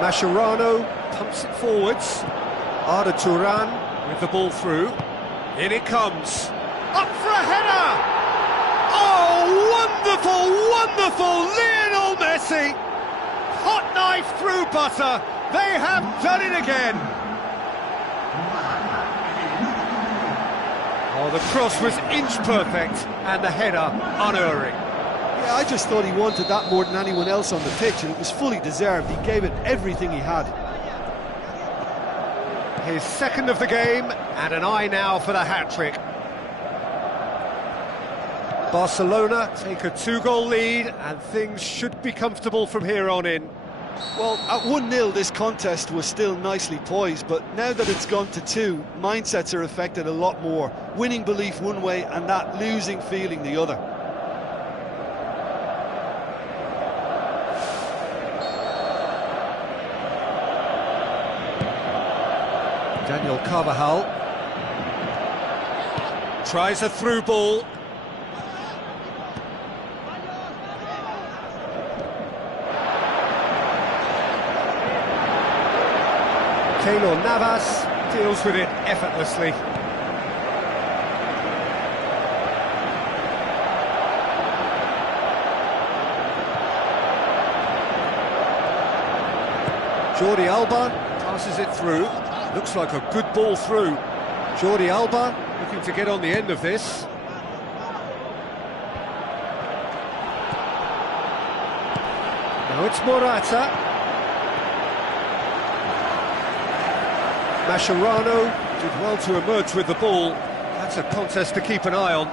Mascherano pumps it forwards. Arda Turan with the ball through. In it comes. Up for a header! Oh, wonderful, wonderful! Lionel Messi! Hot knife through butter. They have done it again. Oh, the cross was inch perfect and the header unerring. Yeah, I just thought he wanted that more than anyone else on the pitch, and it was fully deserved. He gave it everything he had. His second of the game, and an eye now for the hat-trick. Barcelona take a 2-goal lead, and things should be comfortable from here on in. Well, at 1-0 this contest was still nicely poised, but now that it's gone to 2, mindsets are affected a lot more. Winning belief one way and that losing feeling the other. Daniel Carvajal tries a through ball. Keylor Navas deals with it effortlessly. Jordi Alba passes it through. Looks like a good ball through. Jordi Alba looking to get on the end of this. Now it's Morata. Mascherano did well to emerge with the ball. That's a contest to keep an eye on.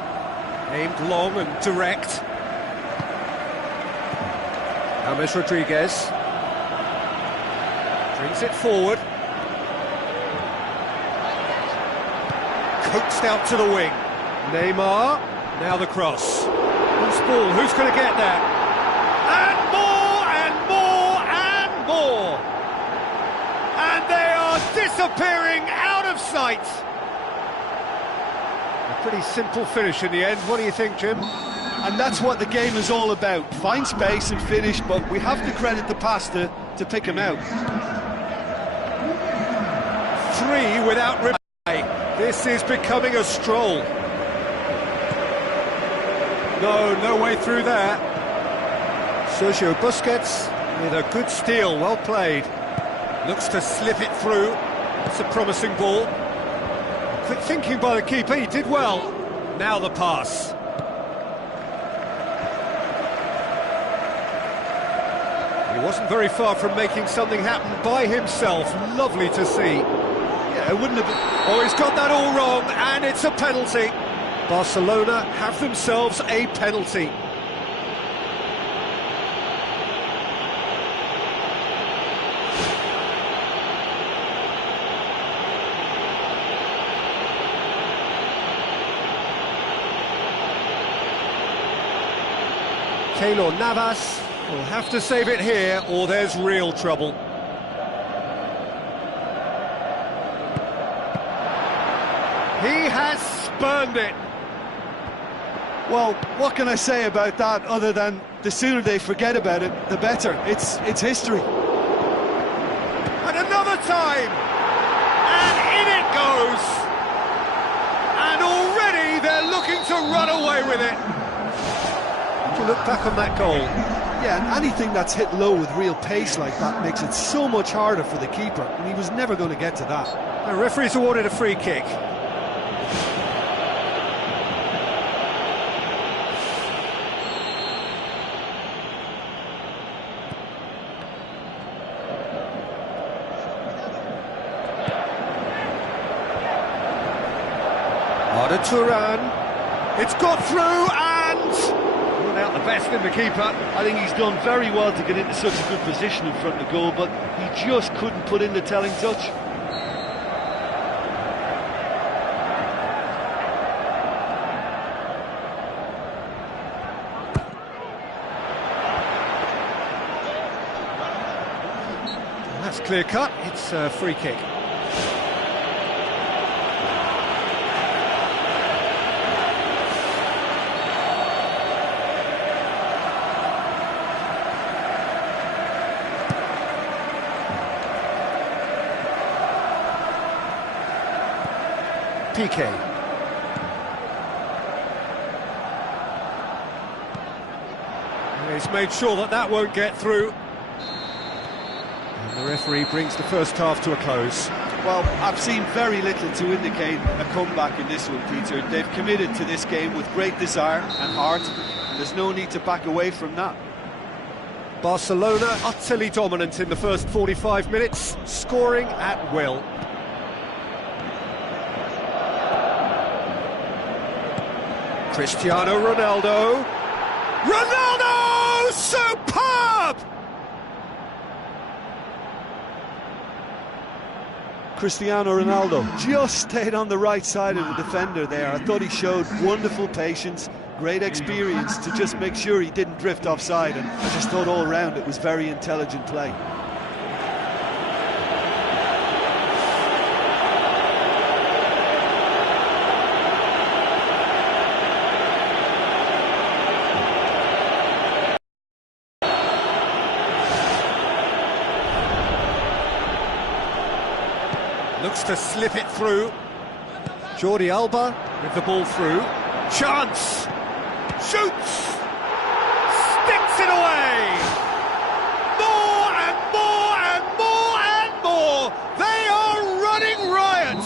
Aimed long and direct. James Rodriguez brings it forward. Coaxed out to the wing. Neymar, now the cross. Who's ball? Who's going to get that? And more, and more, and more! And they are disappearing out of sight! A pretty simple finish in the end. What do you think, Jim? And that's what the game is all about. Find space and finish, but we have to credit the pasta to pick him out. 3 without reply. This is becoming a stroll. No way through there. Sergio Busquets with a good steal, well played. Looks to slip it through. It's a promising ball. Quick thinking by the keeper, he did well. Now the pass. He wasn't very far from making something happen by himself. Lovely to see. Yeah, it wouldn't have been... Oh, he's got that all wrong, and it's a penalty. Barcelona have themselves a penalty. Keylor Navas will have to save it here, or there's real trouble. He has spurned it. Well, what can I say about that other than the sooner they forget about it, the better. It's history. And another time! And in it goes! And already they're looking to run away with it. To look back on that goal. Yeah, and anything that's hit low with real pace like that makes it so much harder for the keeper, and he was never going to get to that. The referee's awarded a free kick. Arda Turan. It's got through and... out the best in the keeper. I think he's done very well to get into such a good position in front of the goal, but he just couldn't put in the telling touch. That's clear cut, it's a free kick. PK. He's made sure that that won't get through. And the referee brings the first half to a close. Well, I've seen very little to indicate a comeback in this one, Peter. They've committed to this game with great desire and heart, and there's no need to back away from that. Barcelona utterly dominant in the first 45 minutes, scoring at will. Cristiano Ronaldo. Ronaldo! Superb! Cristiano Ronaldo just stayed on the right side of the defender there. I thought he showed wonderful patience, great experience to just make sure he didn't drift offside, and I just thought all round it was very intelligent play. Looks to slip it through. Jordi Alba with the ball through. Chance! Shoots! Sticks it away! More and more and more and more! They are running riot!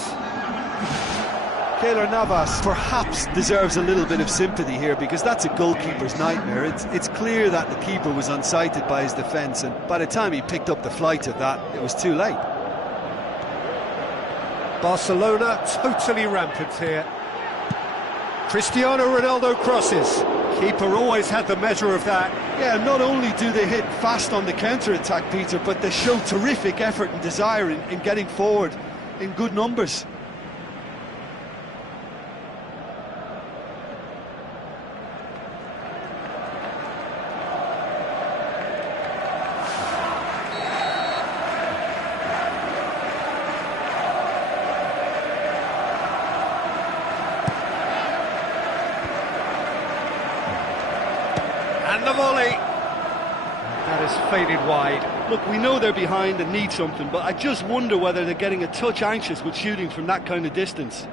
Keylor Navas perhaps deserves a little bit of sympathy here, because that's a goalkeeper's nightmare. It's clear that the keeper was unsighted by his defence, and by the time he picked up the flight of that, it was too late. Barcelona totally rampant here. Cristiano Ronaldo crosses. Keeper always had the measure of that. Yeah, not only do they hit fast on the counter-attack, Peter, but they show terrific effort and desire in getting forward in good numbers. And the volley. That is faded wide. Look, we know they're behind and need something, but I just wonder whether they're getting a touch anxious with shooting from that kind of distance.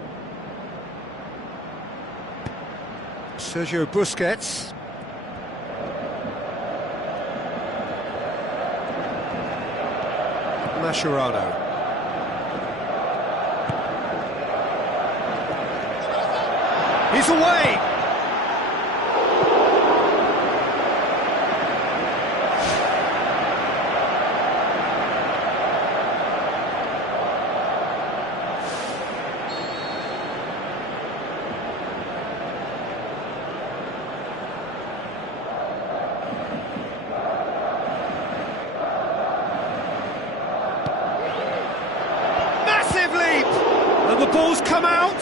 Sergio Busquets. Mascherano. He's away! And the ball's come out.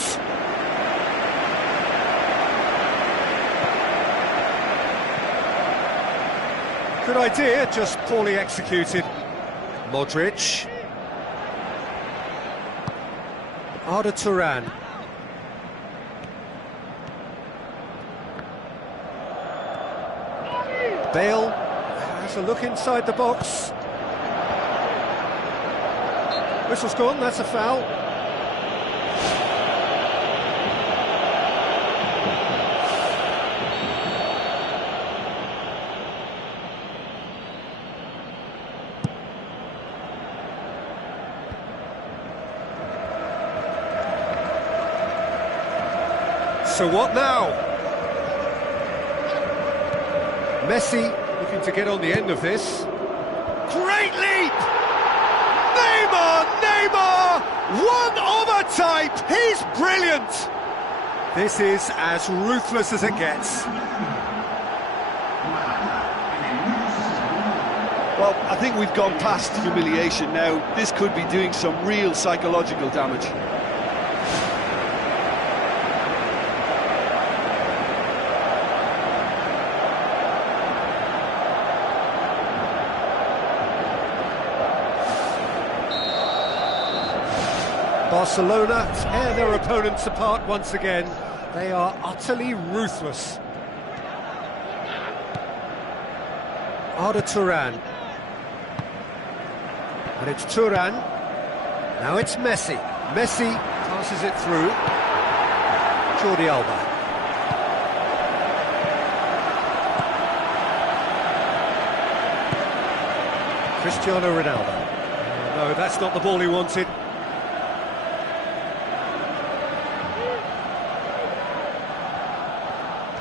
Good idea, just poorly executed. Modric. Arda Turan. Bale has a look inside the box. Whistle's gone, that's a foul. So what now? Messi looking to get on the end of this. Great leap! Neymar! One of a type! He's brilliant! This is as ruthless as it gets. Well, I think we've gone past humiliation now. This could be doing some real psychological damage. Barcelona tear their opponents apart once again. They are utterly ruthless. Arda Turan. And it's Turan. Now it's Messi. Messi passes it through. Jordi Alba. Cristiano Ronaldo. No, that's not the ball he wanted.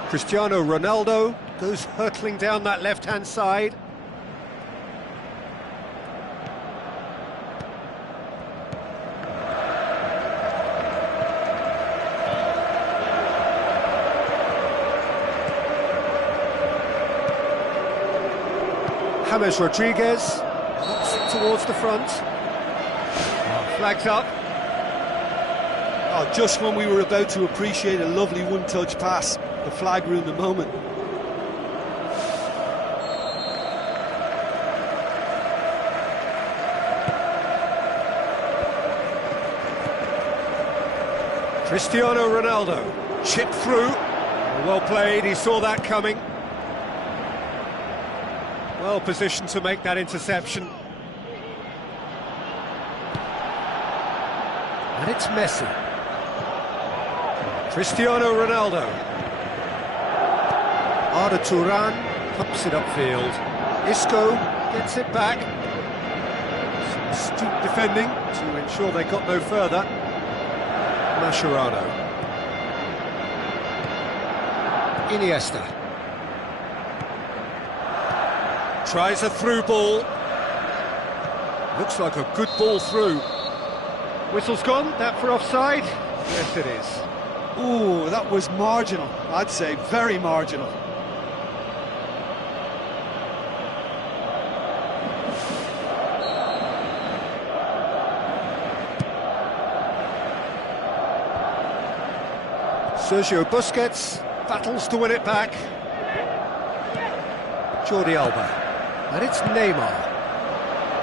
Cristiano Ronaldo goes hurtling down that left-hand side. James Rodriguez knocks it towards the front. Flags up. Oh, just when we were about to appreciate a lovely one-touch pass, the flag ruined the moment. Cristiano Ronaldo chipped through. Well played, he saw that coming. Well positioned to make that interception. And it's Messi. Cristiano Ronaldo. Arda Turan pumps it upfield. Isco gets it back. Some astute defending to ensure they got no further. Mascherano. Iniesta. Tries a through ball. Looks like a good ball through. Whistle's gone, that for offside? Yes, it is. Ooh, that was marginal. I'd say very marginal. Sergio Busquets battles to win it back. Jordi Alba. And it's Neymar.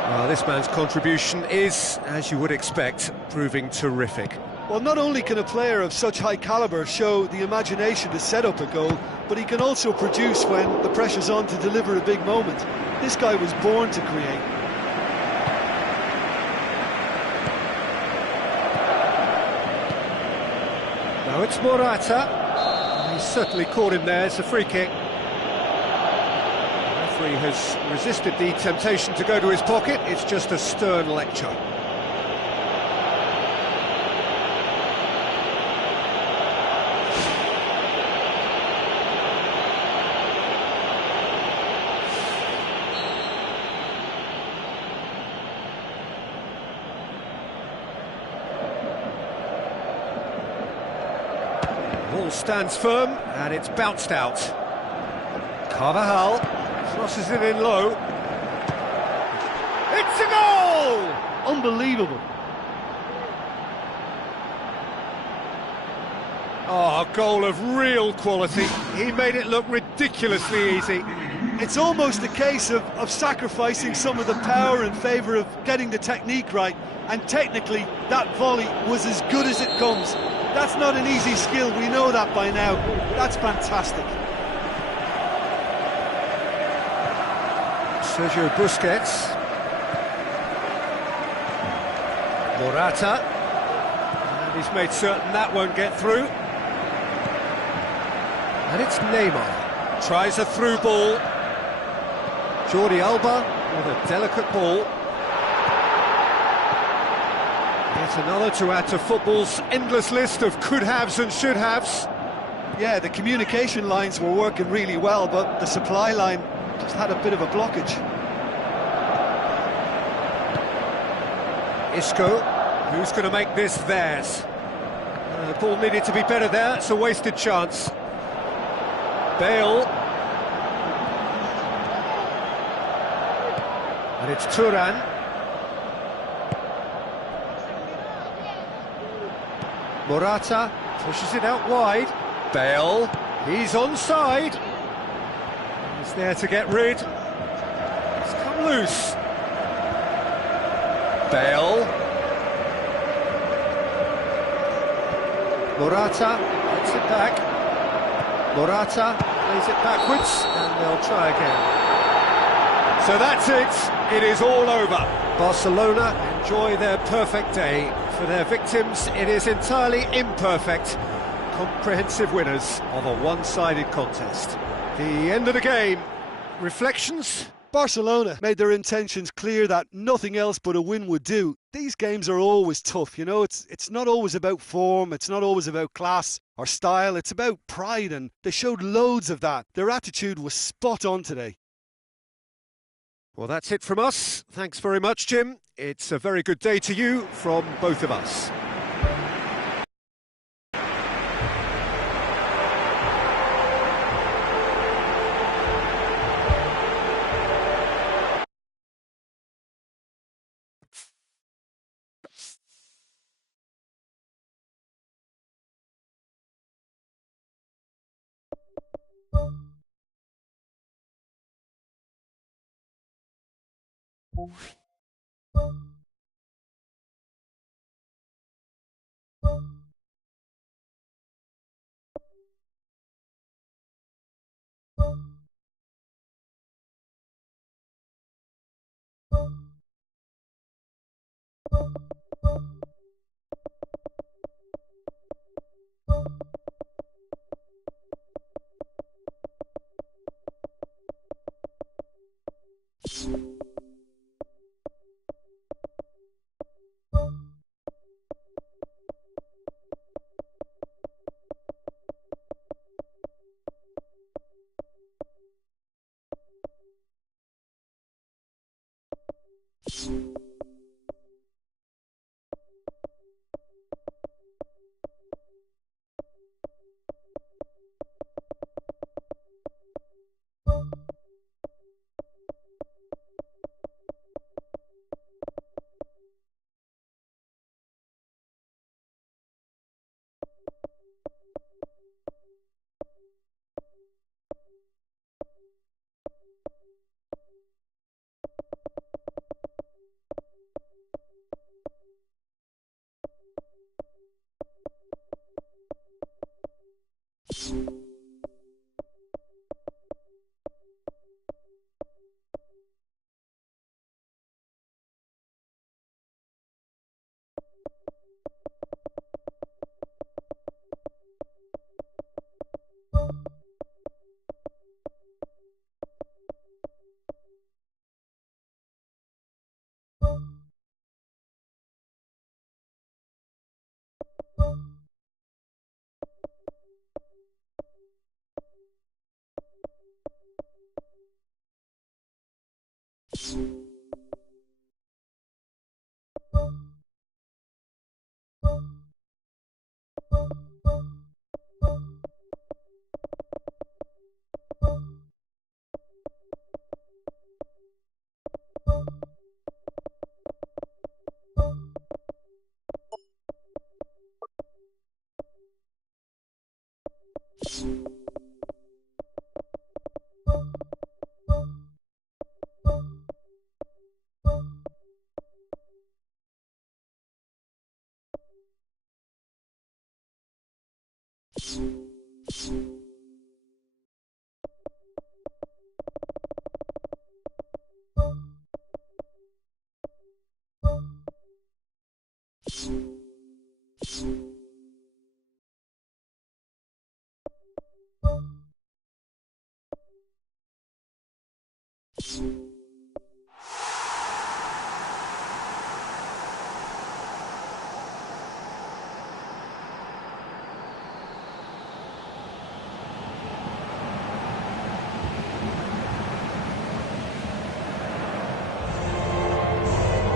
Well, this man's contribution is, as you would expect, proving terrific. Well, not only can a player of such high calibre show the imagination to set up a goal, but he can also produce when the pressure's on to deliver a big moment. This guy was born to create. Now it's Morata. He certainly caught him there. It's a free kick. The referee has resisted the temptation to go to his pocket. It's just a stern lecture. Ball stands firm and it's bounced out. Carvajal crosses it in low. It's a goal! Unbelievable. Oh, a goal of real quality. He made it look ridiculously easy. It's almost a case of sacrificing some of the power in favour of getting the technique right, and technically that volley was as good as it comes. That's not an easy skill, we know that by now. That's fantastic. Sergio Busquets. Morata. And he's made certain that won't get through. And it's Neymar. Tries a through ball. Jordi Alba with a delicate ball. Yet another to add to football's endless list of could-haves and should-haves. Yeah, the communication lines were working really well, but the supply line just had a bit of a blockage. Isco, who's going to make this theirs? The ball needed to be better there, it's a wasted chance. Bale. And it's Turan. Morata pushes it out wide. Bale, he's onside. He's there to get rid. It's come loose. Bale. Morata gets it back. Morata plays it backwards, and they'll try again. So that's it. It is all over. Barcelona enjoy their perfect day. For their victims, it is entirely imperfect. Comprehensive winners of a one-sided contest. The end of the game. Reflections? Barcelona made their intentions clear that nothing else but a win would do. These games are always tough, you know, it's not always about form, it's not always about class or style, it's about pride, and they showed loads of that. Their attitude was spot on today. Well, that's it from us. Thanks very much, Jim. It's a very good day to you from both of us.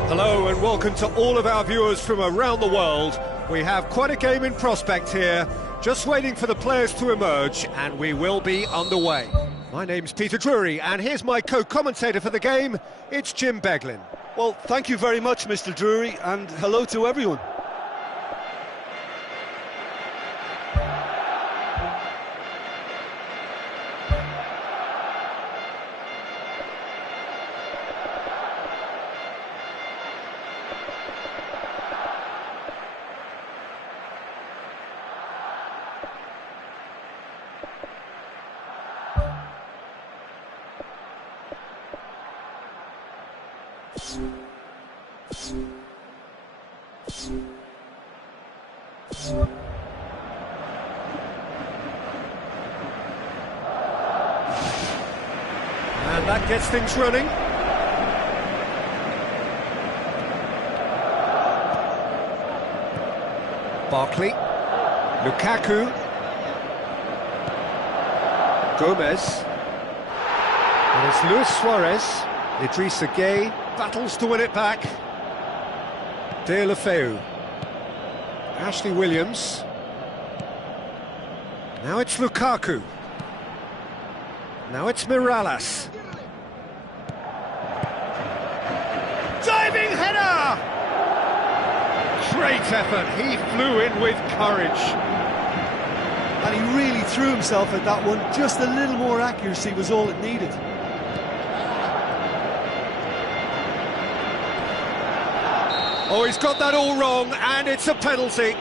Hello and welcome to all of our viewers from around the world. We have quite a game in prospect here, just waiting for the players to emerge, and we will be underway. My name's Peter Drury, and here's my co-commentator for the game, it's Jim Beglin. Well, thank you very much, Mr. Drury, and hello to everyone. And that gets things running. Barkley, Lukaku, Gomez, and it's Luis Suarez. Idrissa Gueye battles to win it back. Deulofeu, Ashley Williams. Now it's Lukaku. Now it's Mirallas. Diving header! Great effort, he flew in with courage. And he really threw himself at that one. Just a little more accuracy was all it needed. Oh, he's got that all wrong, and it's a penalty.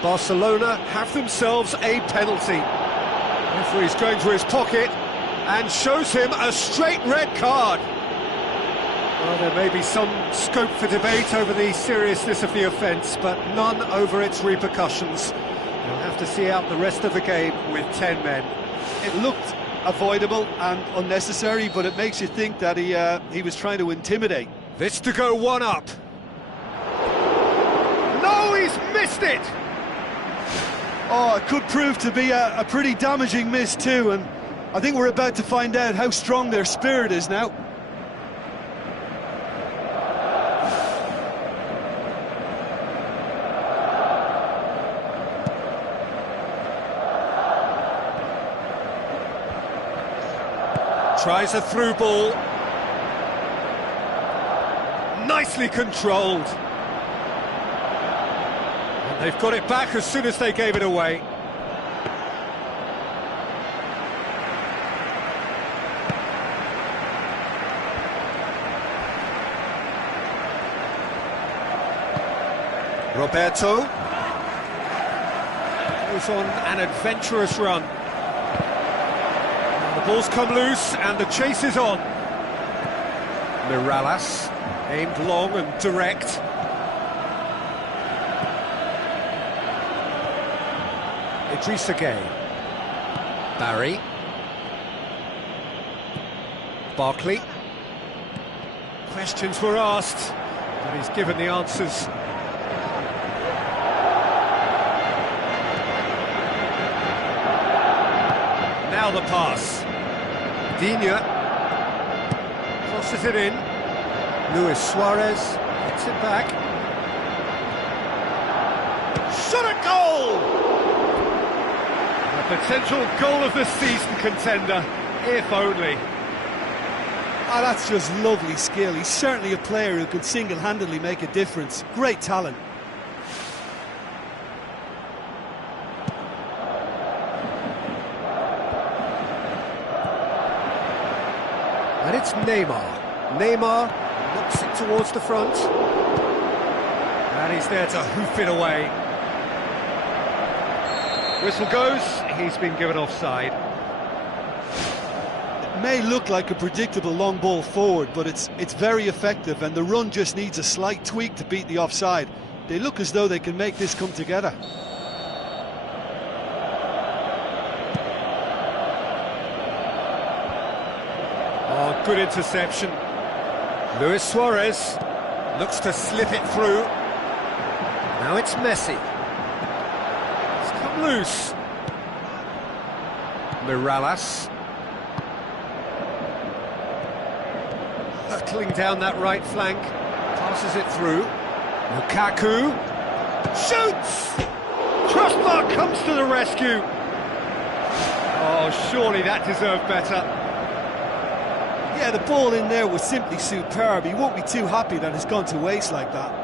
Barcelona have themselves a penalty. Referee's going to his pocket and shows him a straight red card. Well, there may be some scope for debate over the seriousness of the offence, but none over its repercussions. You'll have to see out the rest of the game with 10 men. It looked avoidable and unnecessary, but it makes you think that he was trying to intimidate. This to go one up. No, he's missed it! Oh, it could prove to be a pretty damaging miss too, and I think we're about to find out how strong their spirit is now. Tries a through ball. Nicely controlled. And they've got it back as soon as they gave it away. Roberto goes on an adventurous run. And the ball's come loose and the chase is on. Mirallas aimed long and direct. Idrissa Gueye. Barry. Barkley. Questions were asked, but he's given the answers. Now the pass. Digne crosses it in. Luis Suarez gets it back. Shot at goal! A potential goal of the season contender, if only. Oh, that's just lovely skill. He's certainly a player who could single-handedly make a difference. Great talent. And it's Neymar. Neymar knocks it towards the front. And he's there to hoof it away. Whistle goes, he's been given offside. It may look like a predictable long ball forward, but it's very effective, and the run just needs a slight tweak to beat the offside. They look as though they can make this come together. Oh, good interception. Luis Suarez looks to slip it through. Now it's Messi. It's come loose. Mirallas. Hurtling down that right flank. Passes it through. Lukaku. Shoots! Crossbar comes to the rescue. Oh, surely that deserved better. Yeah, the ball in there was simply superb. He won't be too happy that it's gone to waste like that.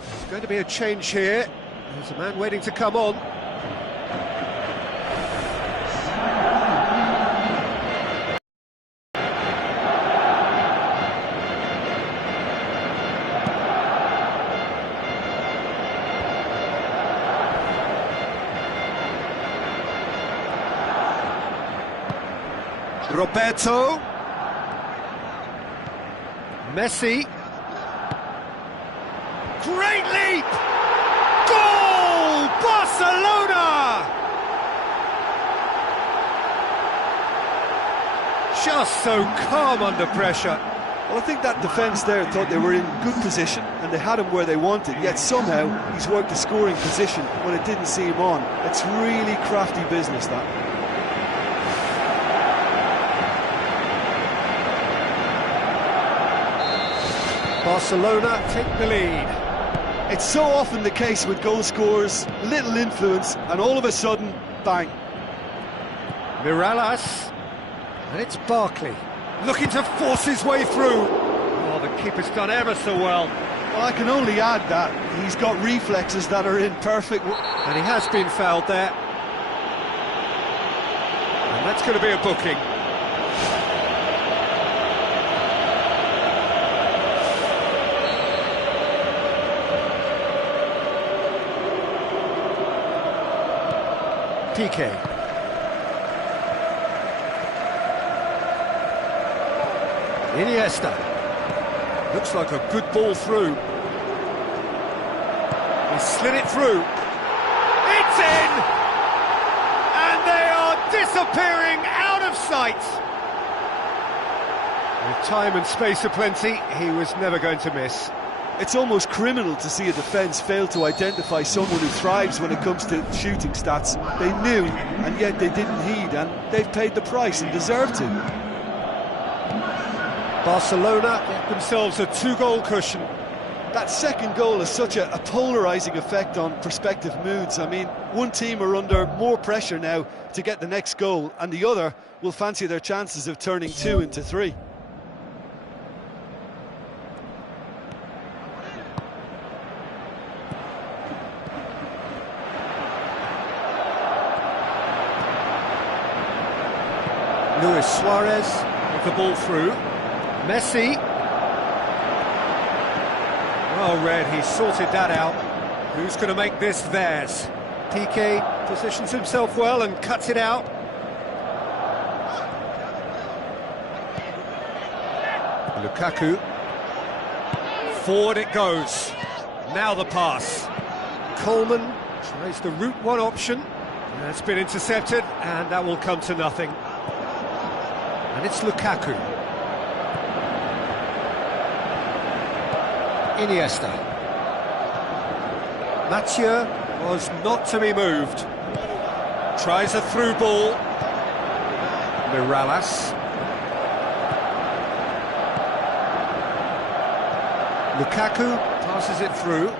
There's going to be a change here. There's a man waiting to come on. Roberto, Messi, great leap, goal, Barcelona! Just so calm under pressure. Well, I think that defence there thought they were in good position and they had him where they wanted, yet somehow he's worked the scoring position when it didn't see him on. It's really crafty business, that. Barcelona take the lead. It's so often the case with goal scorers, little influence, and all of a sudden, bang. Mirallas, and it's Barkley, looking to force his way through. Oh, the keeper's done ever so well. Well, I can only add that he's got reflexes that are in perfect... And he has been fouled there. And that's going to be a booking. Piqué. Iniesta. Looks like a good ball through. He slid it through. It's in! And they are disappearing out of sight. With time and space aplenty, he was never going to miss. It's almost criminal to see a defence fail to identify someone who thrives when it comes to shooting stats. They knew, and yet they didn't heed, and they've paid the price and deserve to. Barcelona get themselves a two-goal cushion. That second goal has such a polarising effect on prospective moods. I mean, one team are under more pressure now to get the next goal, and the other will fancy their chances of turning 2 into 3. Luis Suarez with the ball through. Messi. Well read, he sorted that out. Who's going to make this theirs? Piqué positions himself well and cuts it out. Lukaku. Forward it goes. Now the pass. Coleman Tries the route one option. That's been intercepted, and that will come to nothing. And it's Lukaku. Iniesta. Mathieu was not to be moved. Tries a through ball. Mirallas. Lukaku passes it through.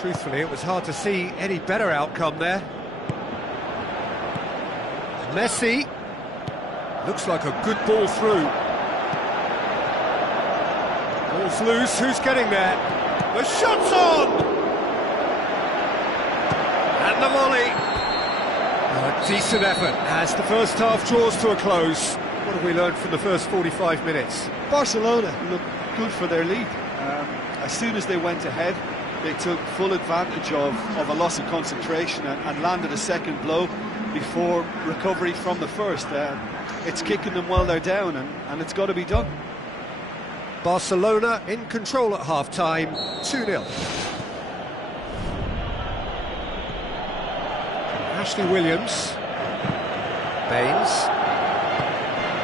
Truthfully, it was hard to see any better outcome there. Messi. Looks like a good ball through. Ball's loose, who's getting there? The shot's on! And the volley. A decent effort as the first half draws to a close. What have we learned from the first 45 minutes? Barcelona looked good for their lead. As soon as they went ahead, they took full advantage of a loss of concentration and landed a second blow before recovery from the first. It's kicking them while they're down, and it's got to be done. Barcelona in control at half-time, 2-0. Ashley Williams. Baines.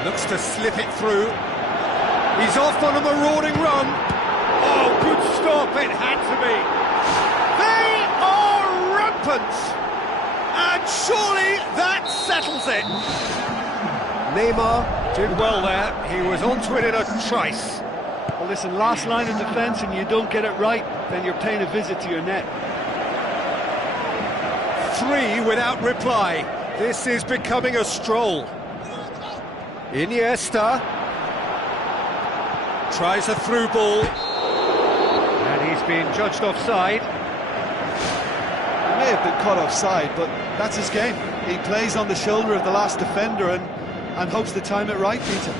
Looks to slip it through. He's off on a marauding run. Oh, good stop, it had to be. They are rampant. And surely that settles it. Neymar did well there. He was onto it in a trice. Well, listen, last line of defence, and you don't get it right, then you're paying a visit to your net. 3 without reply. This is becoming a stroll. Iniesta tries a through ball, and he's being judged offside. He may have been caught offside, but that's his game. He plays on the shoulder of the last defender and hopes to time it right, Peter.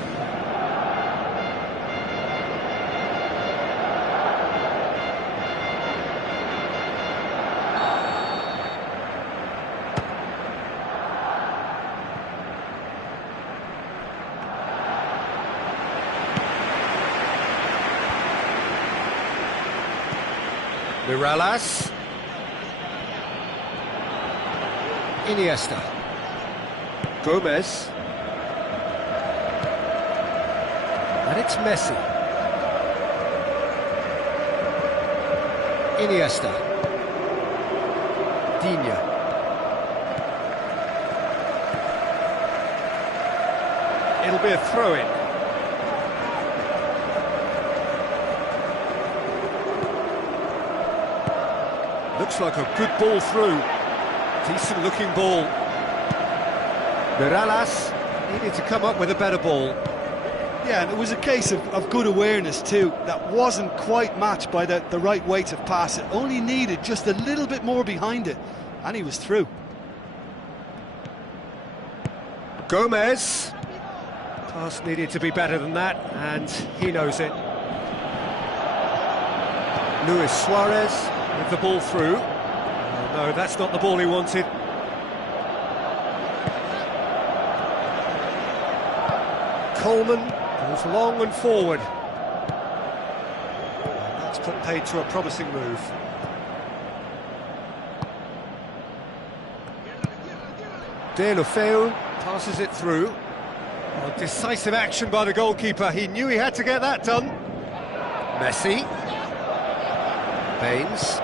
Mirallas. Iniesta. Gomez. And it's Messi. Iniesta. Digne. It'll be a throw-in. Looks like a good ball through. Decent looking ball. Mirallas needed to come up with a better ball. Yeah, and it was a case of good awareness too. That wasn't quite matched by the right weight of pass. It only needed just a little bit more behind it, and he was through. Gomez. Pass needed to be better than that, and he knows it. Luis Suarez with the ball through. Oh, no, that's not the ball he wanted. Coleman goes long and forward. And that's put paid to a promising move. Deulofeu passes it through. Oh, decisive action by the goalkeeper. He knew he had to get that done. Messi. Baines.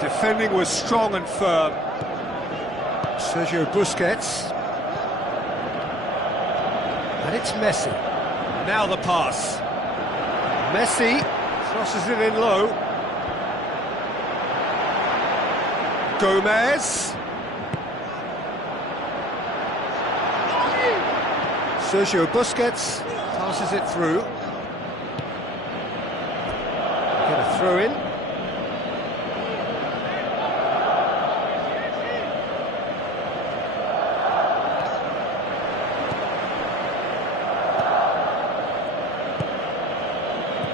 Defending was strong and firm. Sergio Busquets. And it's Messi. Now the pass. Messi crosses it in low. Gomez. Sergio Busquets passes it through. Get a throw in.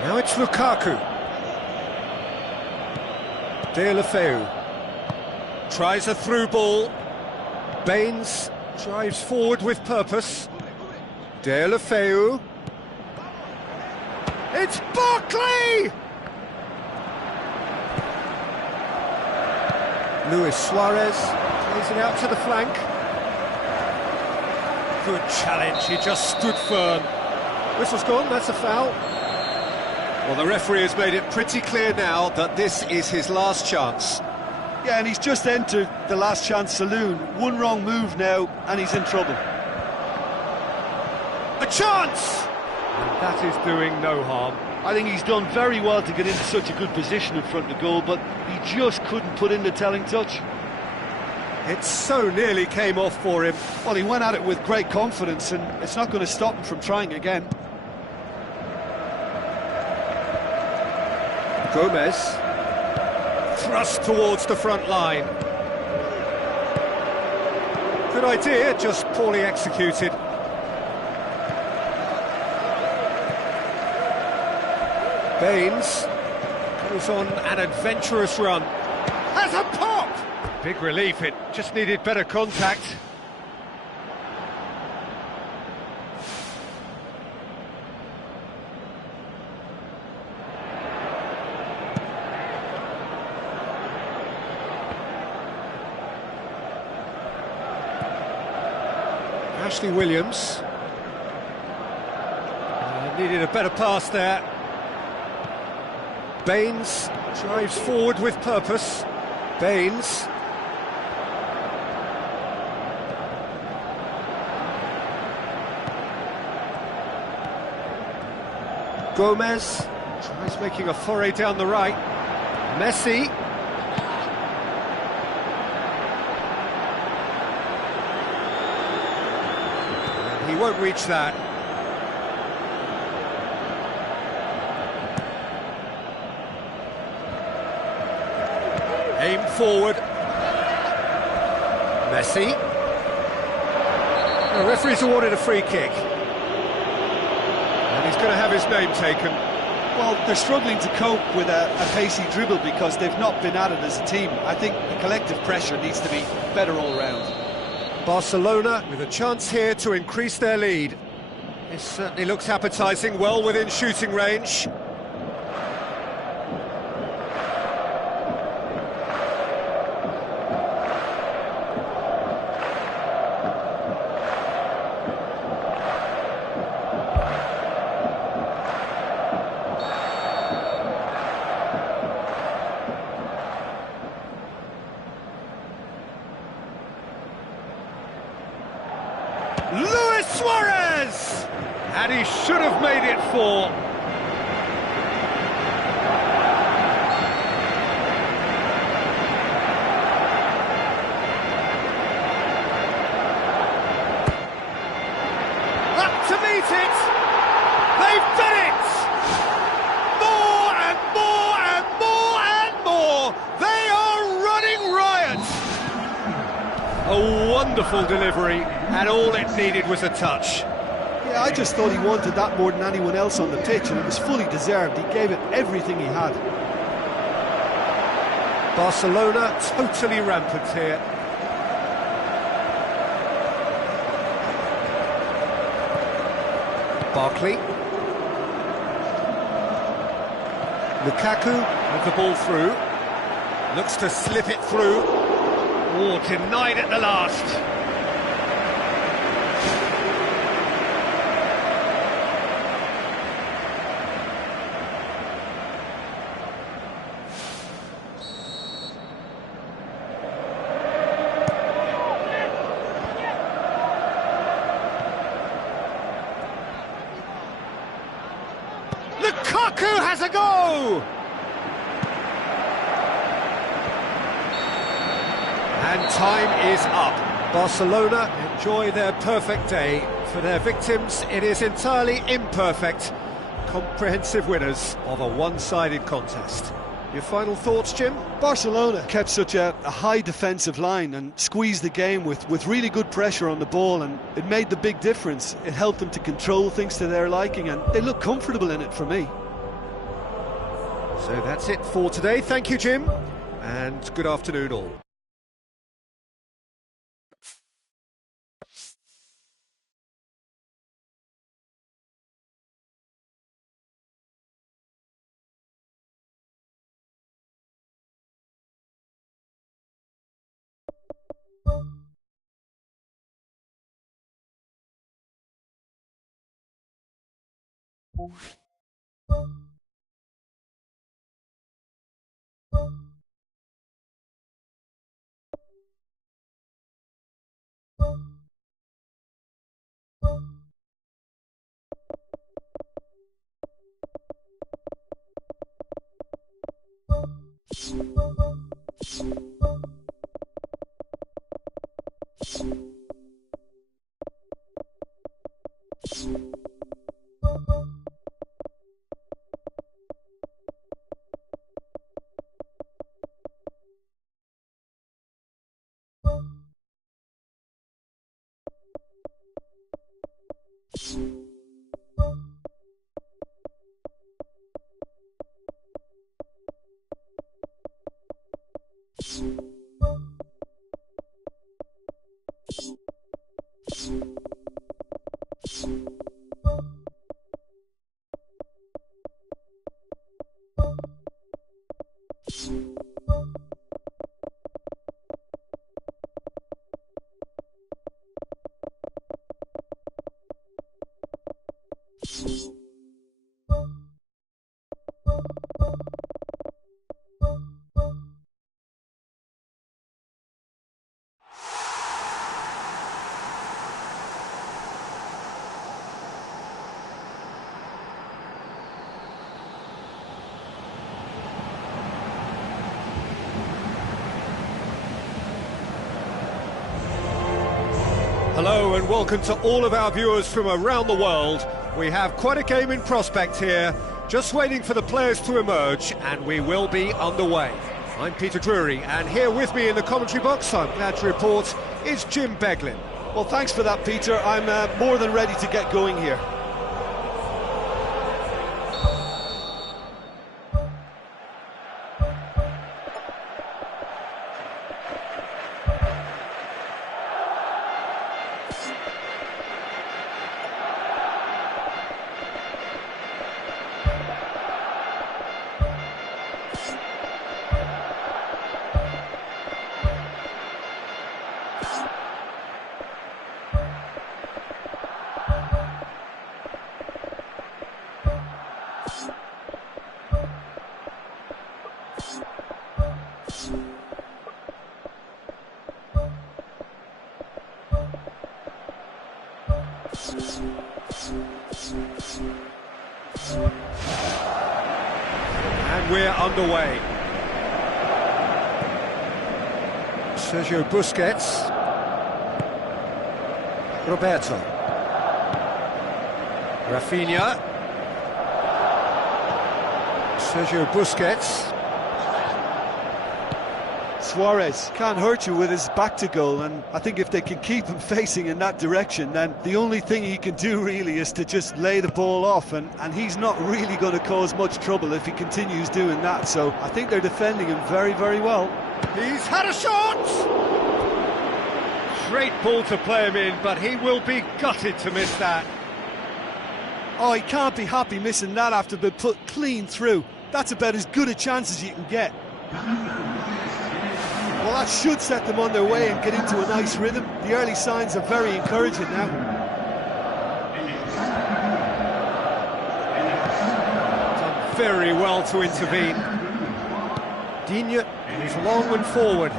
Now it's Lukaku. Deulofeu tries a through ball. Baines drives forward with purpose. Deulofeu. It's Barkley! Luis Suarez plays it out to the flank. Good challenge, he just stood firm. Whistle's gone, that's a foul. Well, the referee has made it pretty clear now that this is his last chance. Yeah, and he's just entered the last chance saloon. One wrong move now, and he's in trouble. A chance! And that is doing no harm. I think he's done very well to get into such a good position in front of goal, but he just couldn't put in the telling touch. It so nearly came off for him. Well, he went at it with great confidence, and it's not going to stop him from trying again. Gomez, thrust towards the front line. Good idea, just poorly executed. Baines goes on an adventurous run. Has a pop! Big relief, it just needed better contact. Ashley Williams. Needed a better pass there. Baines drives forward with purpose. Baines. Gomez tries making a foray down the right. Messi. He won't reach that. Aim forward. Messi. The referee's awarded a free kick. And he's going to have his name taken. Well, they're struggling to cope with a pacey dribble because they've not been at it as a team. I think the collective pressure needs to be better all round. Barcelona with a chance here to increase their lead. This certainly looks appetising, well within shooting range. Luis Suarez! And he should have made it 4. Up to meet it! They've done it! More and more and more and more! They are running riot! A wonderful delivery, and all it needed was a touch. Yeah, I just thought he wanted that more than anyone else on the pitch, and it was fully deserved. He gave it everything he had. Barcelona totally rampant here. Barkley. Lukaku with the ball through. Looks to slip it through. Oh, denied at the last. Lukaku has a go! And time is up. Barcelona enjoy their perfect day. For their victims, it is entirely imperfect. Comprehensive winners of a one-sided contest. Your final thoughts, Jim? Barcelona kept such a high defensive line and squeezed the game with really good pressure on the ball, and it made the big difference. It helped them to control things to their liking, and they look comfortable in it for me. So that's it for today. Thank you, Jim, and good afternoon all. Hello and welcome to all of our viewers from around the world. We have quite a game in prospect here, just waiting for the players to emerge, and we will be underway. I'm Peter Drury, and here with me in the commentary box, I'm glad to report, is Jim Beglin. Well, thanks for that, Peter. I'm more than ready to get going here. And we're underway. Sergio Busquets. Roberto. Rafinha. Sergio Busquets. Suarez can't hurt you with his back to goal, and I think if they can keep him facing in that direction, then the only thing he can do really is to just lay the ball off, and he's not really going to cause much trouble if he continues doing that. So I think they're defending him very, very well. He's had a shot! Great ball to play him in, but he will be gutted to miss that. Oh, he can't be happy missing that after being put clean through. That's about as good a chance as you can get. Well, that should set them on their way and get into a nice rhythm. The early signs are very encouraging now. Done very well to intervene. Digne is long and forward.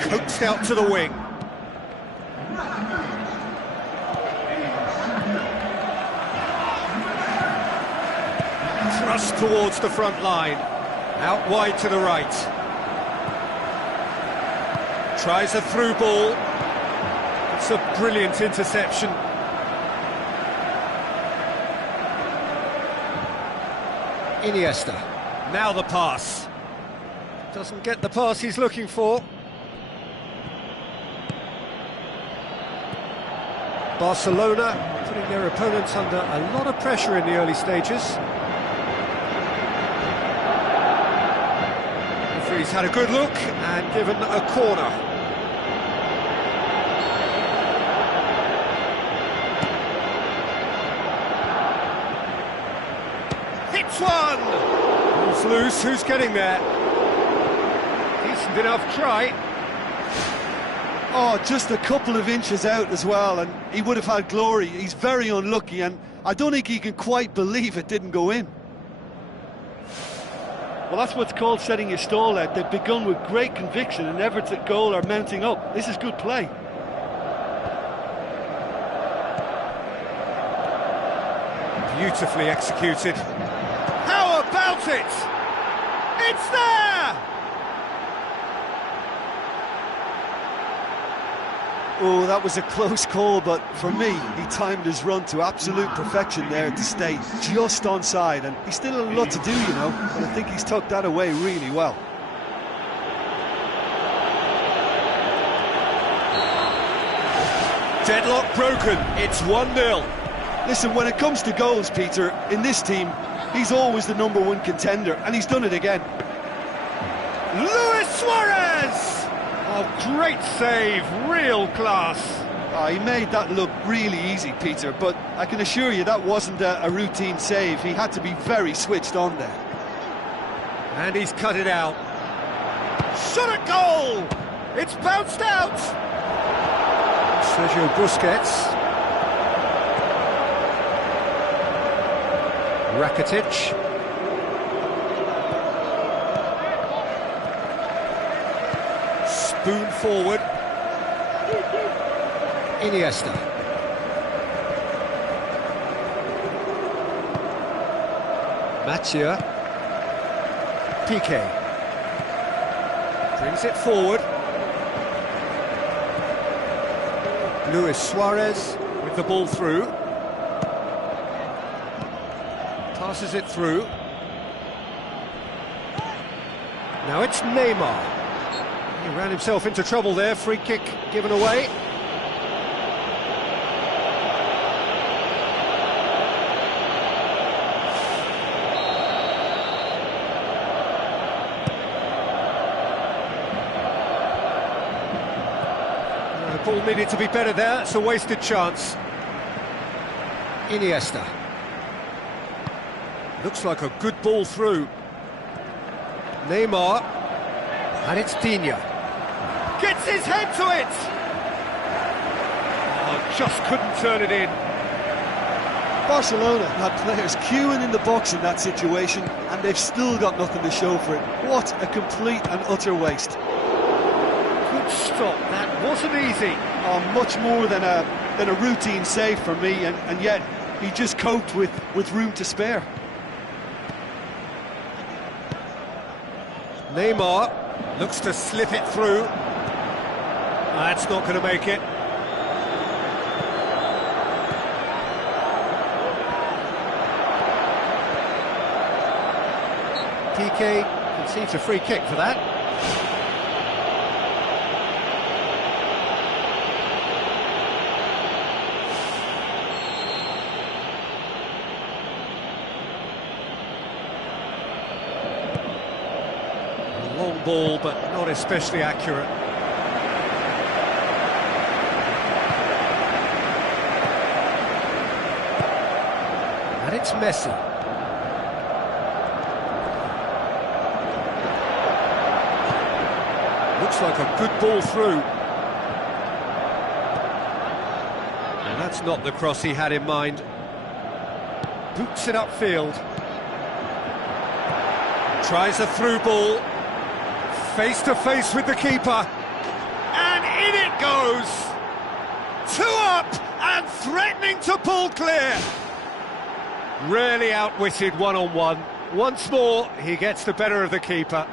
Coaxed out to the wing. Thrust towards the front line. Out wide to the right. Tries a through ball. It's a brilliant interception. Iniesta. Now the pass. Doesn't get the pass he's looking for. Barcelona putting their opponents under a lot of pressure in the early stages. He's had a good look and given a corner. Hits one! Ball's loose, who's getting there? Decent Good enough try. Oh, just a couple of inches out as well, and he would have had glory. He's very unlucky, and I don't think he can quite believe it didn't go in. Well, that's what's called setting your stall out. They've begun with great conviction, and efforts at goal are mounting up. This is good play. Beautifully executed. How about it? It's there! Oh, that was a close call, but for me, he timed his run to absolute perfection there to stay just onside, and he's still a lot to do, you know, but I think he's tucked that away really well. Deadlock broken, it's 1-0. Listen, when it comes to goals, Peter, in this team, he's always the #1 contender, and he's done it again. Luis Suarez! Oh, great save, real class. He made that look really easy, Peter, but I can assure you that wasn't a routine save. He had to be very switched on there. And he's cut it out. Shot at goal! It's bounced out! Sergio Busquets. Rakitic. Spoon forward. Iniesta. Mathieu. Piqué. Brings it forward. Luis Suarez with the ball through. Passes it through. Now it's Neymar. He ran himself into trouble there, free kick given away. The ball needed to be better there, it's a wasted chance. Iniesta. Looks like a good ball through. Neymar. And it's Digne. Gets his head to it! Oh, just couldn't turn it in. Barcelona had players queuing in the box in that situation, and they've still got nothing to show for it. What a complete and utter waste. Good stop, that wasn't easy. Oh, much more than a routine save for me, and yet he just coped with room to spare. Neymar looks to slip it through. That's not going to make it. Piqué conceives a free kick for that. Long ball, but not especially accurate. And it's Messi. Looks like a good ball through. And that's not the cross he had in mind. Boots it upfield. Tries a through ball. Face to face with the keeper. And in it goes! 2 up and threatening to pull clear. Really outwitted one-on-one. Once more, he gets the better of the keeper.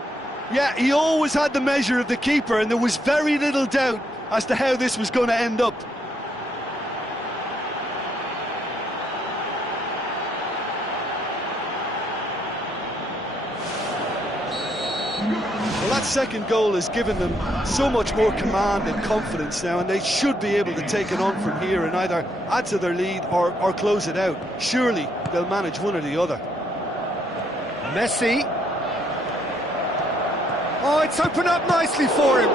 Yeah, he always had the measure of the keeper, and there was very little doubt as to how this was going to end up. Well, that second goal has given them so much more command and confidence now, and they should be able to take it on from here and either add to their lead or close it out. Surely they'll manage one or the other. Messi. Oh, it's opened up nicely for him.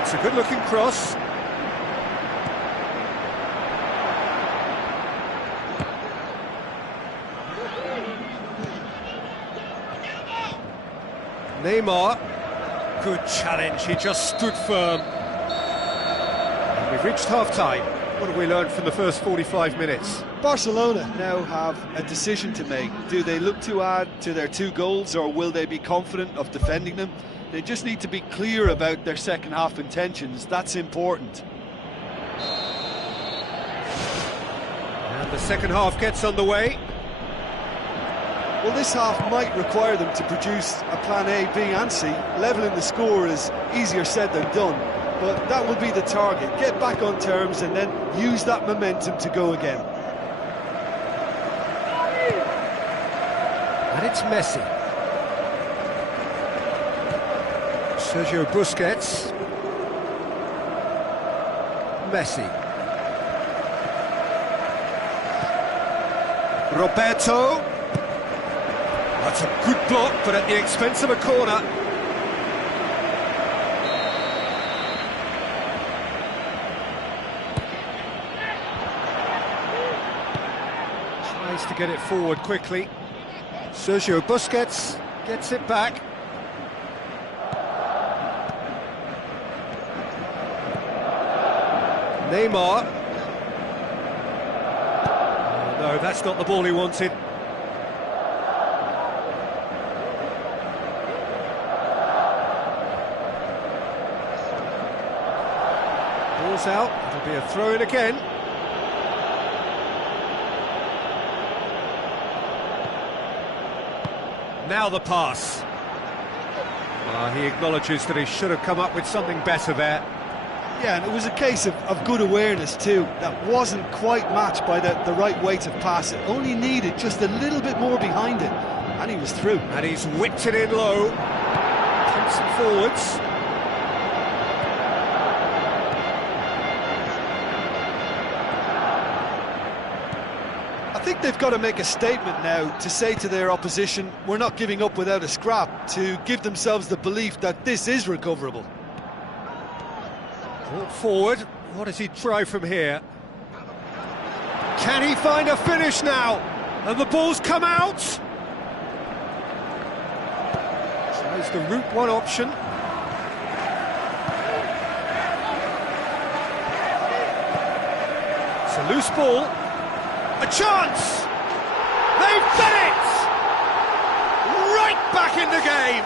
It's a good-looking cross. Neymar, good challenge, he just stood firm. And we've reached half-time. What have we learned from the first 45 minutes? Barcelona now have a decision to make. Do they look to add to their 2 goals, or will they be confident of defending them? They just need to be clear about their second half intentions. That's important. And the second half gets underway. Well, this half might require them to produce a plan A, B and C. Levelling the score is easier said than done, but that will be the target. Get back on terms and then use that momentum to go again. And it's Messi. Sergio Busquets. Messi. Roberto. That's a good block, but at the expense of a corner. Tries to get it forward quickly. Sergio Busquets gets it back. Neymar. Oh, no, that's not the ball he wanted. Ball's out, it'll be a throw-in again. Now the pass. He acknowledges that he should have come up with something better there. Yeah, and it was a case of good awareness too. That wasn't quite matched by the right weight of pass. It only needed just a little bit more behind it, and he was through. And he's whipped it in low. Pumps it forwards. I think they've got to make a statement now to say to their opposition, we're not giving up without a scrap, to give themselves the belief that this is recoverable. Brought forward, what does he try from here? Can he find a finish now? And the ball's come out! Tries the route one option. It's a loose ball. A chance! They've done it! Right back in the game!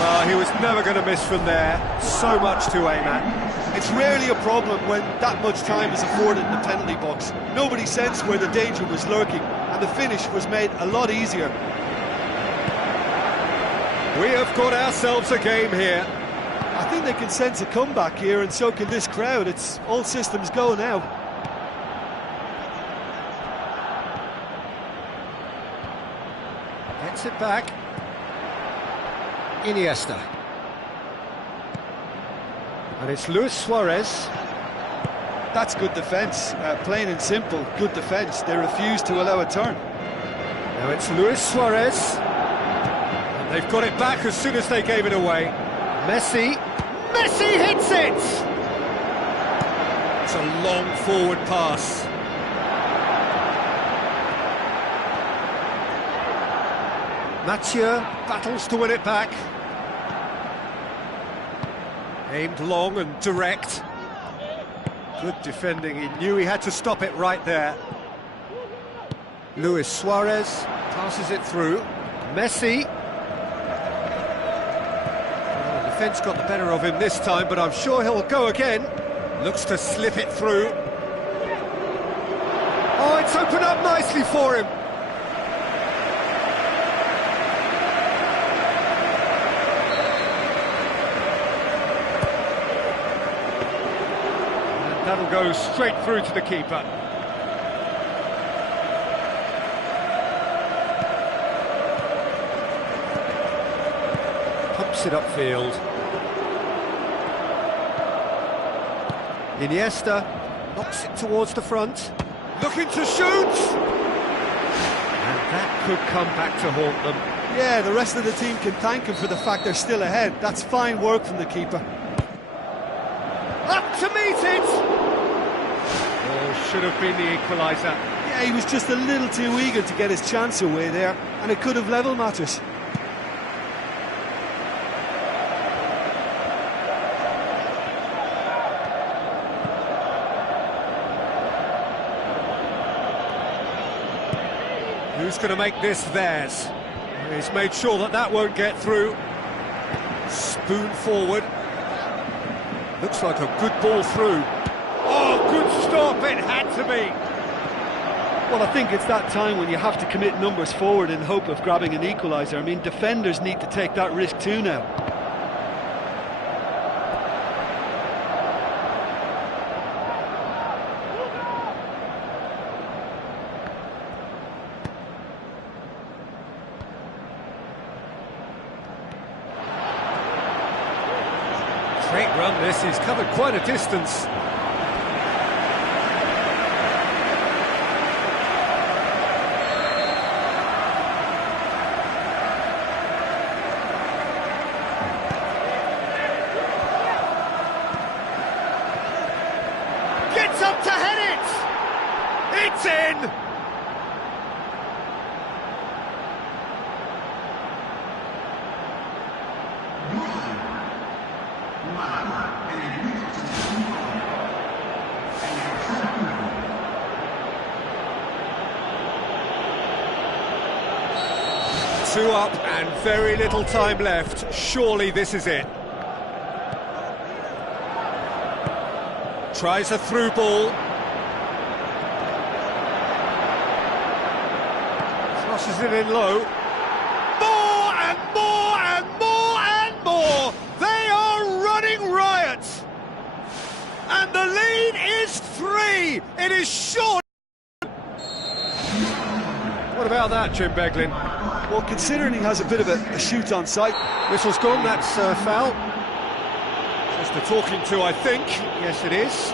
Well, he was never going to miss from there. So much to aim at. It's rarely a problem when that much time is afforded in the penalty box. Nobody sensed where the danger was lurking, and the finish was made a lot easier. We have got ourselves a game here. I think they can sense a comeback here, and so can this crowd. It's all systems go now. Gets it back. Iniesta. And it's Luis Suarez. That's good defence, plain and simple, good defence. They refuse to allow a turn. Now it's Luis Suarez. And they've got it back as soon as they gave it away. Messi. Messi hits it! It's a long forward pass. Mathieu battles to win it back. Aimed long and direct. Good defending, he knew he had to stop it right there. Luis Suarez passes it through. Messi. Well, the defence got the better of him this time, but I'm sure he'll go again. Looks to slip it through. Oh, it's opened up nicely for him. That'll go straight through to the keeper. Pumps it upfield. Iniesta knocks it towards the front. Looking to shoot! And that could come back to haunt them. Yeah, the rest of the team can thank him for the fact they're still ahead. That's fine work from the keeper. Up to meet it! Should have been the equaliser. Yeah, he was just a little too eager to get his chance away there, and it could have level matters. Who's going to make this theirs? He's made sure that that won't get through. Spoon forward. Looks like a good ball through. Oh, good stop, it had to be. Well, I think it's that time when you have to commit numbers forward in hope of grabbing an equaliser. I mean, defenders need to take that risk too now. Great run this, he's covered quite a distance. Gets up to head it! It's in! Two up and very little time left. Surely this is it. Tries a through ball. Crosses it in low. More and more and more and more. They are running riot. And the lead is 3. It is short. What about that, Jim Beglin? Well, considering he has a bit of a shoot on sight. Whistle's gone, that's foul. Just the talking to, I think. Yes, it is.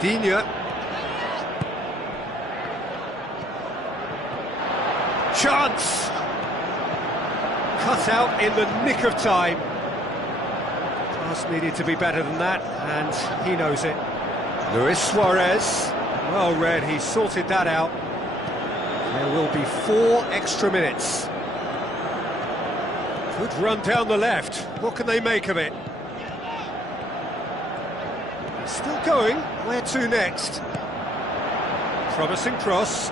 Digne. Chance! Cut out in the nick of time. Pass needed to be better than that, and he knows it. Luis Suarez, well read, he sorted that out. There will be 4 extra minutes. Good run down the left. What can they make of it? Still going. Where to next? Promising cross.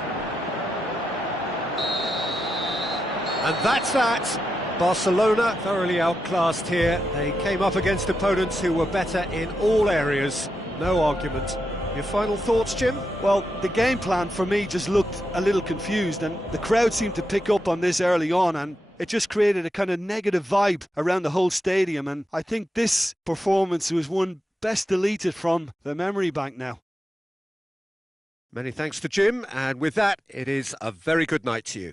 And that's that. Barcelona thoroughly outclassed here. They came up against opponents who were better in all areas. No argument. Your final thoughts, Jim? Well, the game plan for me just looked a little confused, and the crowd seemed to pick up on this early on, and it just created a kind of negative vibe around the whole stadium, and I think this performance was one best deleted from the memory bank now. Many thanks to Jim, and with that, it is a very good night to you.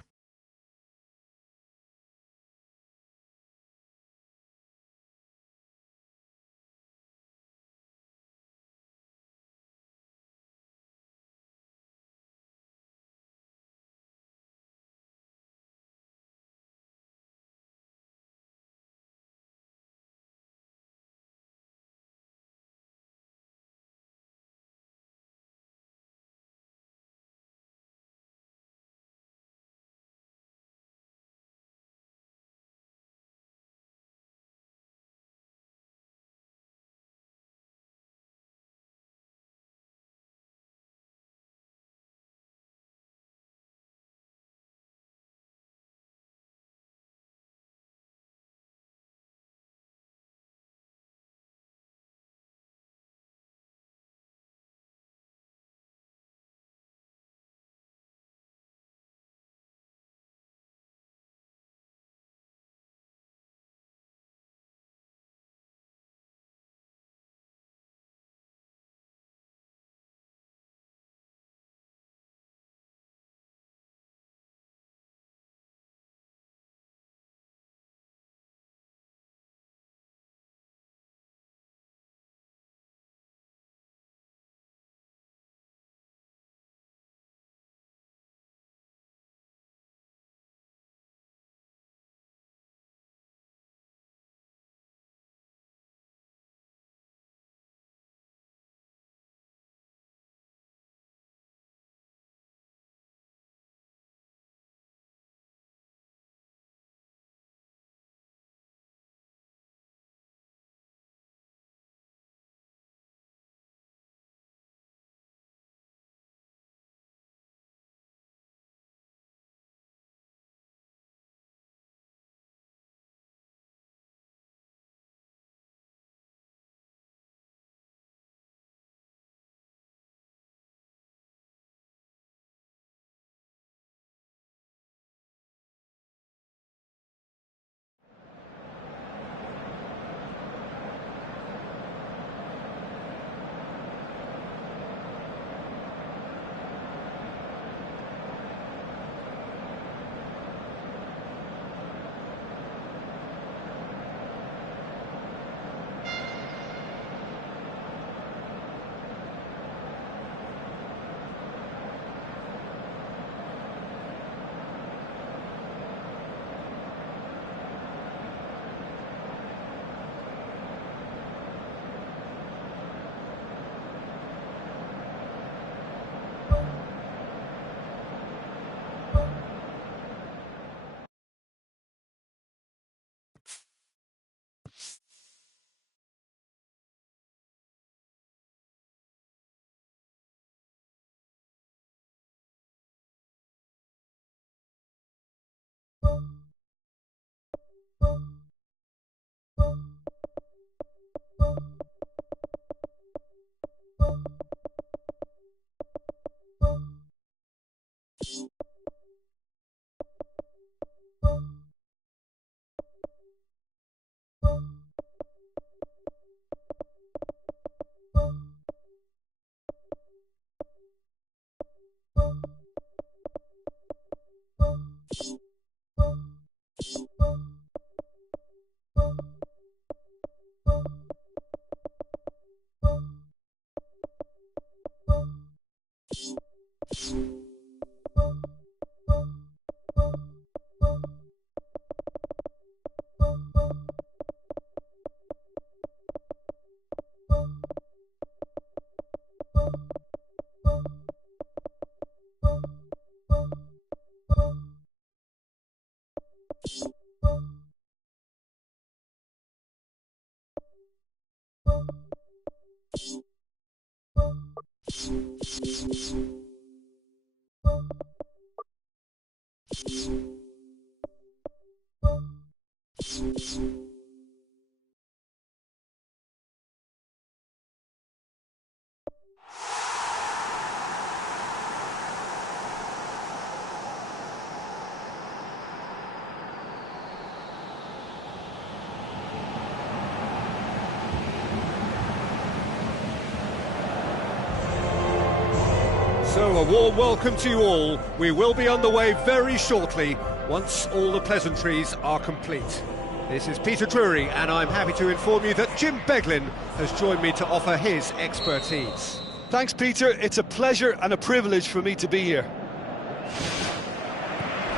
So, a warm welcome to you all. We will be underway very shortly, once all the pleasantries are complete. This is Peter Drury, and I'm happy to inform you that Jim Beglin has joined me to offer his expertise. Thanks, Peter. It's a pleasure and a privilege for me to be here.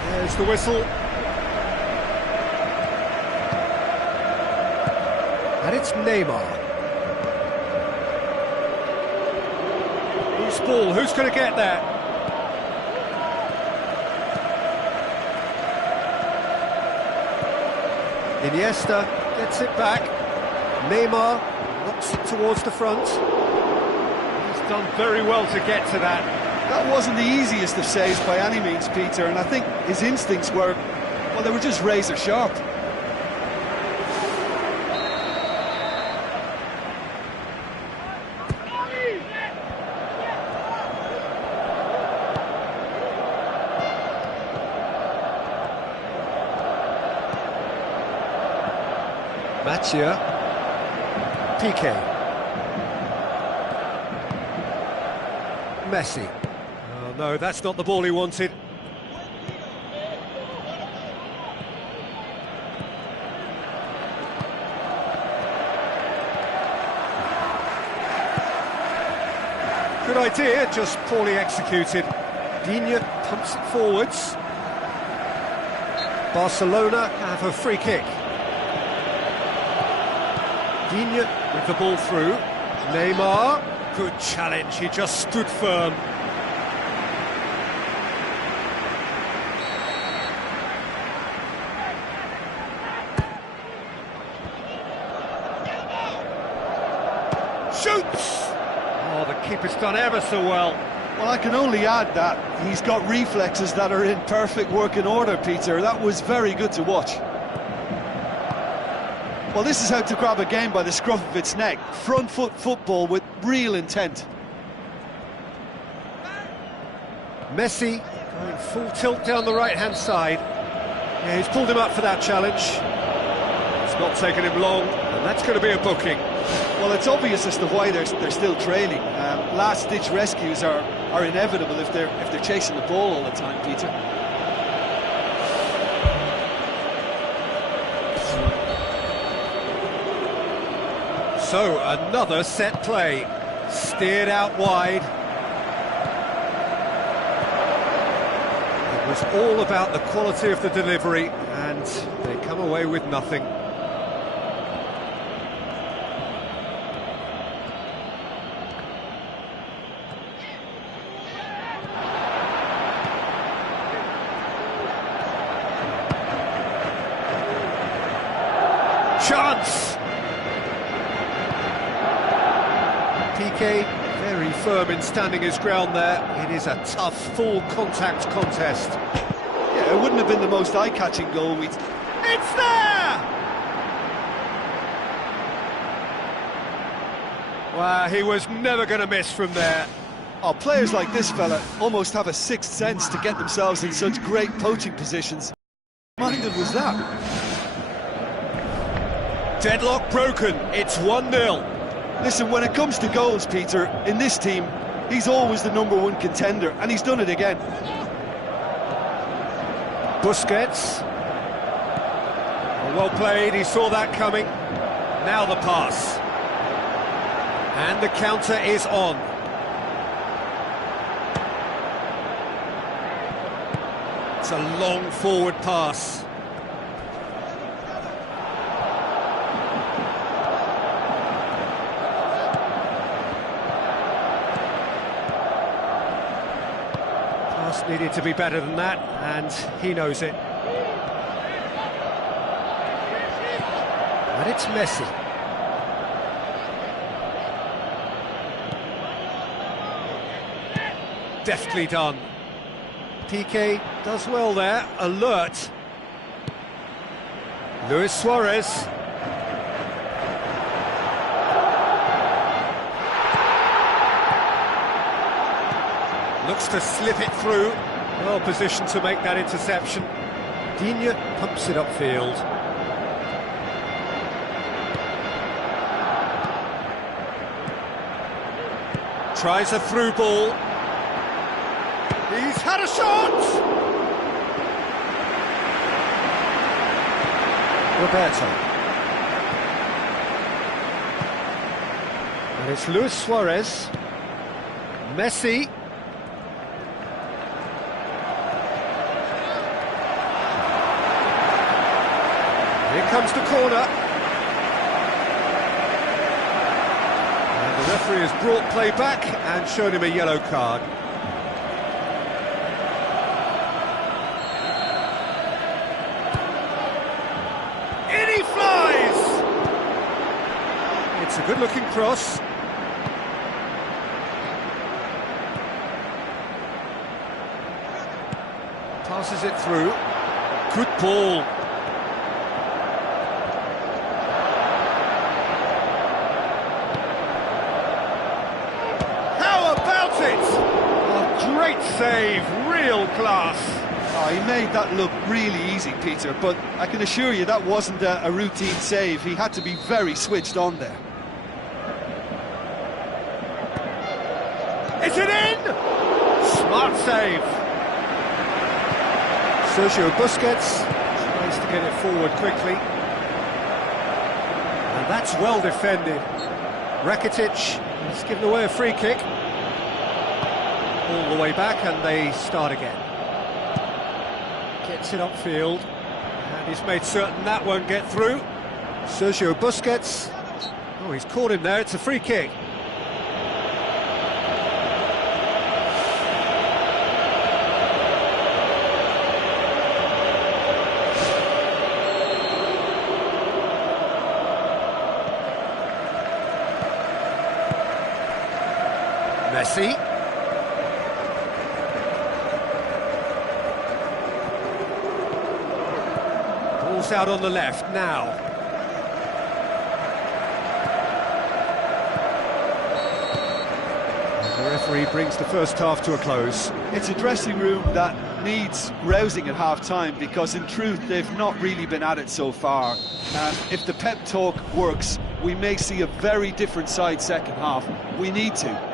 There's the whistle. And it's Neymar. Loose ball, who's going to get that? Iniesta gets it back. Neymar knocks it towards the front. He's done very well to get to that. That wasn't the easiest of saves by any means, Peter, and I think his instincts were, well, they were just razor sharp. Mathieu, Piqué, Messi. Oh no, that's not the ball he wanted. Good idea, just poorly executed. Digne pumps it forwards. Barcelona have a free kick. Digne with the ball through. Neymar, good challenge, he just stood firm. Shoots! Oh, the keeper's done ever so well. Well, I can only add that he's got reflexes that are in perfect working order, Peter. That was very good to watch. Well, this is how to grab a game by the scruff of its neck. Front foot football with real intent. Messi going full tilt down the right-hand side. Yeah, he's pulled him up for that challenge. It's not taken him long, and that's going to be a booking. Well, it's obvious as to why they're still trailing. Last-ditch rescues are inevitable if they're chasing the ball all the time, Peter. So, another set play, steered out wide. It was all about the quality of the delivery, and they come away with nothing. Chance! Piqué, very firm in standing his ground there. It is a tough, full contact contest. Yeah, it wouldn't have been the most eye-catching goal we'd It's there! Well, he was never going to miss from there. Oh, players like this fella almost have a sixth sense to get themselves in such great poaching positions. Minded was that? Deadlock broken, it's 1-0. Listen, when it comes to goals, Peter, in this team, he's always the #1 contender, and he's done it again. Busquets. Well played, he saw that coming. Now the pass. And the counter is on. It's a long forward pass. Pass needed to be better than that, and he knows it. And it's Messi. Deftly done. Piqué does well there, alert. Luis Suarez. Looks to slip it through. Well positioned to make that interception. Digne pumps it upfield. Tries a through ball. He's had a shot! Roberto. And it's Luis Suarez. Messi. Here comes the corner. And the referee has brought play back and shown him a yellow card. It's a good-looking cross. Passes it through. Good ball. How about it? Oh, great save, real class. Oh, he made that look really easy, Peter, but I can assure you that wasn't a routine save. He had to be very switched on there. Is it in? Smart save. Sergio Busquets tries to get it forward quickly. And that's well defended. Rakitic has given away a free kick. All the way back and they start again. Gets it upfield. And he's made certain that won't get through. Sergio Busquets. Oh, he's caught him there, it's a free kick. Messi. Ball's out on the left now. The referee brings the first half to a close. It's a dressing room that needs rousing at half-time because in truth they've not really been at it so far. And if the pep talk works, we may see a very different side second half. We need to.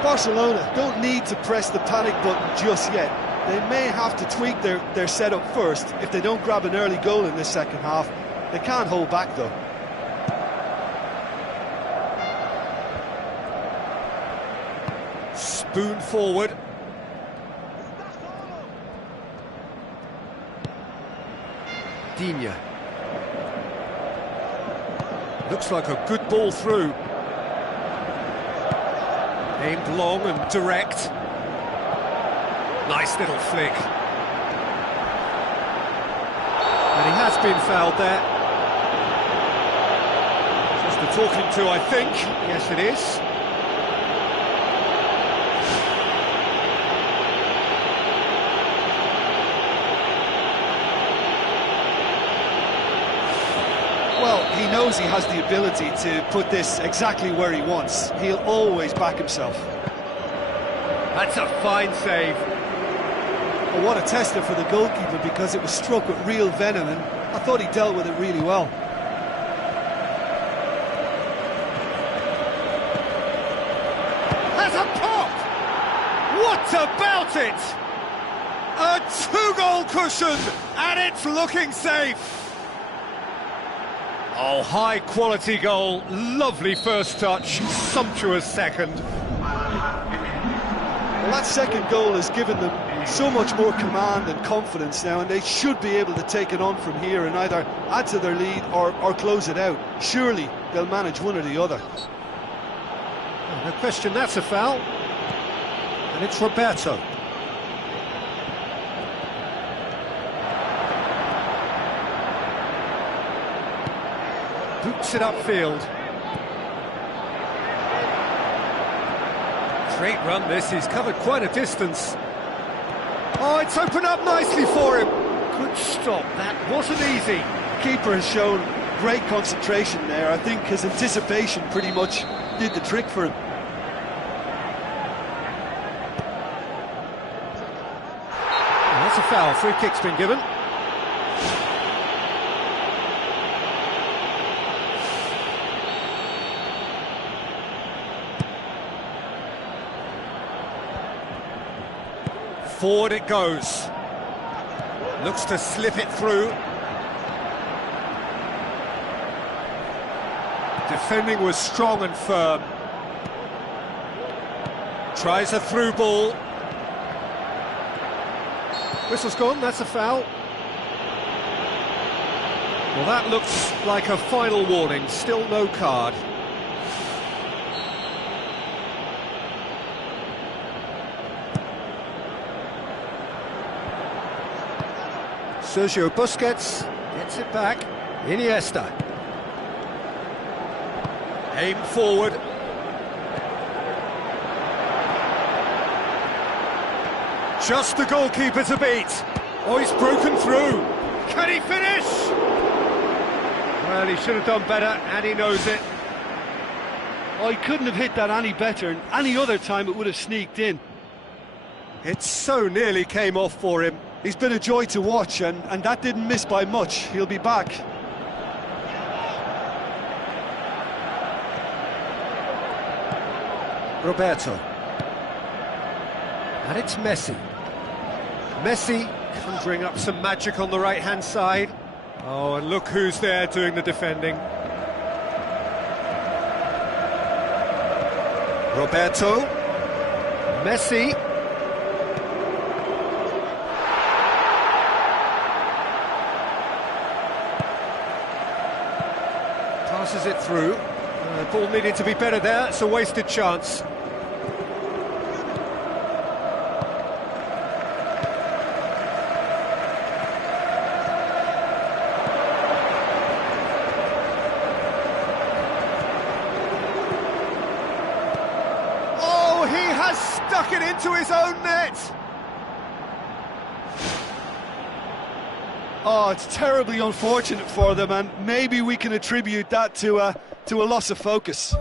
Barcelona don't need to press the panic button just yet. They may have to tweak their setup first if they don't grab an early goal in this second half. They can't hold back though. Spoon forward. Digne. Looks like a good ball through. Aimed long and direct. Nice little flick. And he has been fouled there. Just a talking to, I think. Yes, it is. knows he has the ability to put this exactly where he wants. He'll always back himself. That's a fine save. Well, what a tester for the goalkeeper, because it was struck with real venom, and I thought he dealt with it really well. Has a pop! What about it? A two-goal cushion, and it's looking safe. Oh, high-quality goal, lovely first touch, sumptuous second. Well, that second goal has given them so much more command and confidence now, and they should be able to take it on from here and either add to their lead or close it out. Surely they'll manage one or the other. Oh, no question, that's a foul. And it's Roberto. Boots it upfield. Great run this, he's covered quite a distance. Oh, it's opened up nicely for him. Good stop, that wasn't easy. Keeper has shown great concentration there. I think his anticipation pretty much did the trick for him. Oh, that's a foul, free kick's been given. Forward it goes. Looks to slip it through. Defending was strong and firm. Tries a through ball. Whistle's gone, that's a foul. Well, that looks like a final warning, still no card. Sergio Busquets gets it back. Iniesta. Aim forward. Just the goalkeeper to beat. Oh, he's broken through. Can he finish? Well, he should have done better, and he knows it. Oh, he couldn't have hit that any better, and any other time it would have sneaked in. It so nearly came off for him. He's been a joy to watch, and that didn't miss by much. He'll be back. Roberto. And it's Messi. Messi conjuring up some magic on the right-hand side. Oh, and look who's there doing the defending. Roberto. Messi. Passes it through. The ball needed to be better there, it's a wasted chance. Oh, he has stuck it into his own net! Oh, it's terribly unfortunate for them, and maybe we can attribute that to a loss of focus.